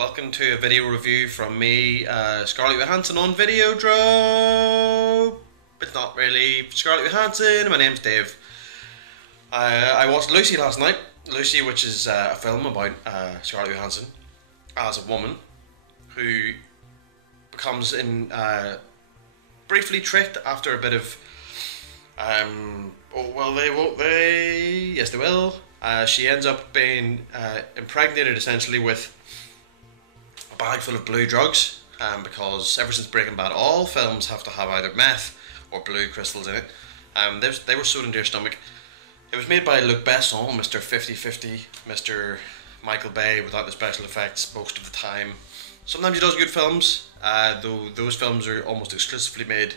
welcome to a video review from me, Scarlett Johansson on Videodrome. It's not really Scarlett Johansson, my name's Dave. I watched Lucy last night. Lucy, which is a film about Scarlett Johansson as a woman who becomes briefly tricked after a bit of oh well, they won't, yes they will. She ends up being impregnated essentially with a bag full of blue drugs, because ever since Breaking Bad, all films have to have either meth or blue crystals in it. They were sewed into your stomach. It was made by Luc Besson, Mr. 50-50, Mr. Michael Bay, without the special effects most of the time. Sometimes he does good films, though those films are almost exclusively made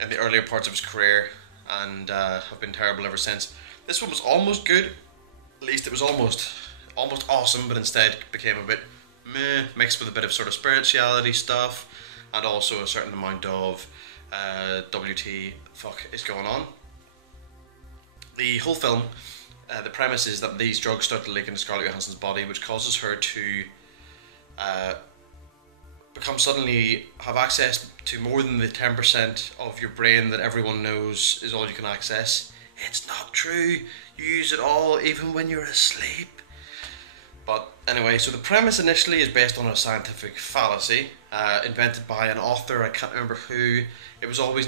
in the earlier parts of his career and have been terrible ever since. This one was almost good. At least it was almost awesome, but instead became a bit meh, mixed with a bit of sort of spirituality stuff and also a certain amount of WT fuck is going on. The whole film, the premise is that these drugs start to leak into Scarlett Johansson's body, which causes her to suddenly have access to more than the 10% of your brain that everyone knows is all you can access. It's not true. You use it all even when you're asleep. But anyway, so the premise initially is based on a scientific fallacy invented by an author, I can't remember who. It was always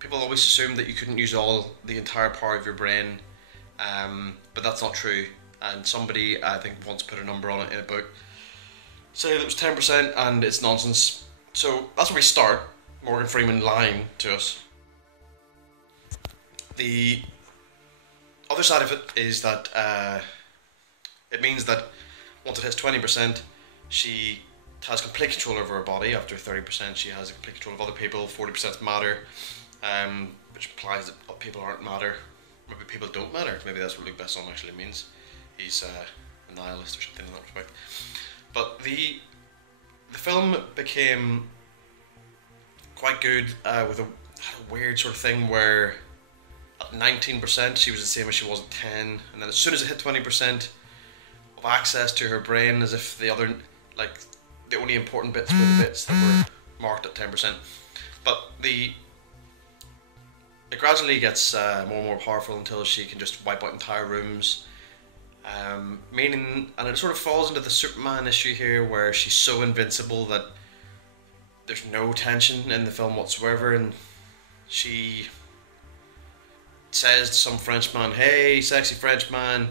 people always assumed that you couldn't use the entire power of your brain, but that's not true. And somebody, I think, once put a number on it in a book, saying it was 10%, and it's nonsense. So that's where we start. Morgan Freeman lying to us. The other side of it is that it means that once it hits 20%, she has complete control over her body. After 30%, she has complete control of other people. 40% matter, which implies that people aren't matter. Maybe people don't matter. Maybe that's what Luc Besson actually means. He's a nihilist or something in that respect. But the film became quite good with a weird sort of thing where at 19% she was the same as she was at 10, and then as soon as it hit 20% of access to her brain, as if the only important bits were the bits that were marked at 10%. But it gradually gets more and more powerful until she can just wipe out entire rooms. Meaning, and it sort of falls into the Superman issue here, where she's so invincible that there's no tension in the film whatsoever, and she says to some Frenchman, "Hey, sexy Frenchman,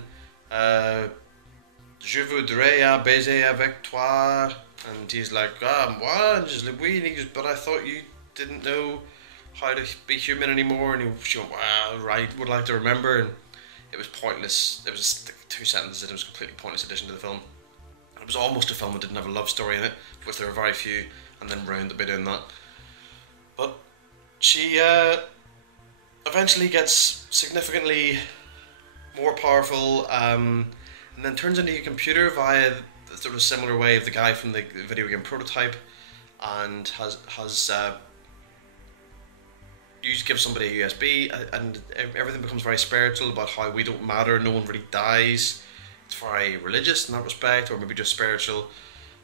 je voudrais baiser avec toi," and he's like, "What?" And she's like, "Oui," and he goes, "But I thought you didn't know how to be human anymore," and she went, "Well, right, would like to remember," and it was pointless. It was just 2 sentences, and it was a completely pointless addition to the film. It was almost a film that didn't have a love story in it, which there were very few, and then ruined it by doing that. But she eventually gets significantly more powerful, and then turns into a computer via the sort of similar way of the guy from the video game Prototype, and has you give somebody a USB, and everything becomes very spiritual about how we don't matter, no one really dies. It's very religious in that respect, or maybe just spiritual.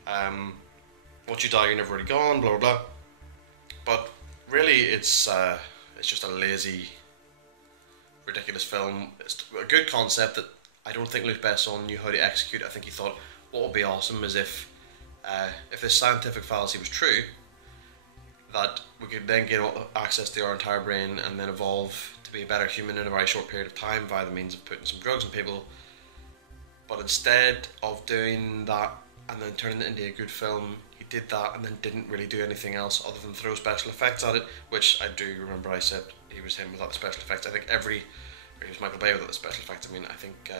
Once you die, you're never really gone, blah blah blah. But really, it's just a lazy, ridiculous film. It's a good concept that I don't think Luc Besson knew how to execute. I think he thought what would be awesome is if this scientific fallacy was true, that we could then get access to our entire brain and then evolve to be a better human in a very short period of time via the means of putting some drugs in people. But instead of doing that and then turning it into a good film, he did that and then didn't really do anything else other than throw special effects at it, which I do remember I said he was him without the special effects. I think he was Michael Bay without the special effects. I mean, I think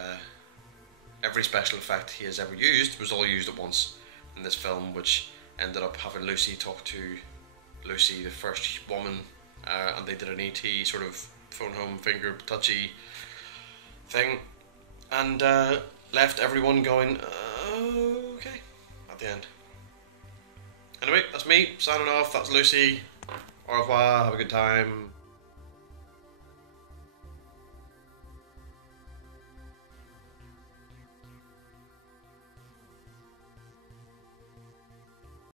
every special effect he has ever used was all used at once in this film, which ended up having Lucy talk to Lucy, the first woman, and they did an ET sort of phone home finger touchy thing, and left everyone going okay at the end. Anyway, that's me signing off. That's Lucy. Au revoir, have a good time.